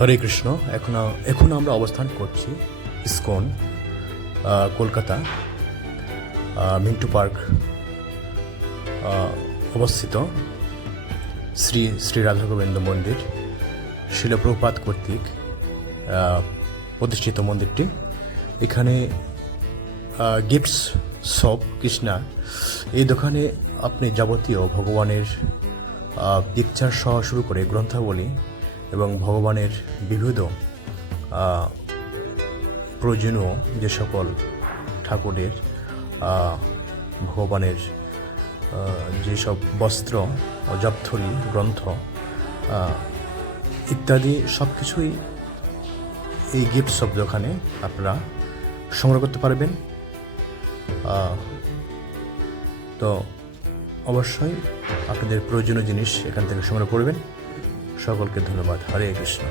হরে কৃষ্ণ। এখন আমরা অবস্থান করছি ইসকন কলকাতা মিন্টু পার্ক অবস্থিত শ্রী শ্রী রাধা গোবিন্দ মন্দির, শিল প্রভুপাদ কর্তৃক প্রতিষ্ঠিত মন্দিরটি। এখানে গিফটস শপ কৃষ্ণা, এই দোকানে আপনি যাবতীয় ভগবানের পিকচার সহ শুরু করে গ্রন্থাবলী এবং ভগবানের বিবিধ প্রয়োজনীয় যে সকল ঠাকুরের ভগবানের যেসব বস্ত্র, জপথলি, গ্রন্থ ইত্যাদি সব কিছুই এই গিফট শপ দোকানে আপনারা সংগ্রহ করতে পারবেন। তো অবশ্যই আপনাদের প্রয়োজনীয় জিনিস এখান থেকে সংগ্রহ করবেন। সকলকে ধন্যবাদ। হরে কৃষ্ণ।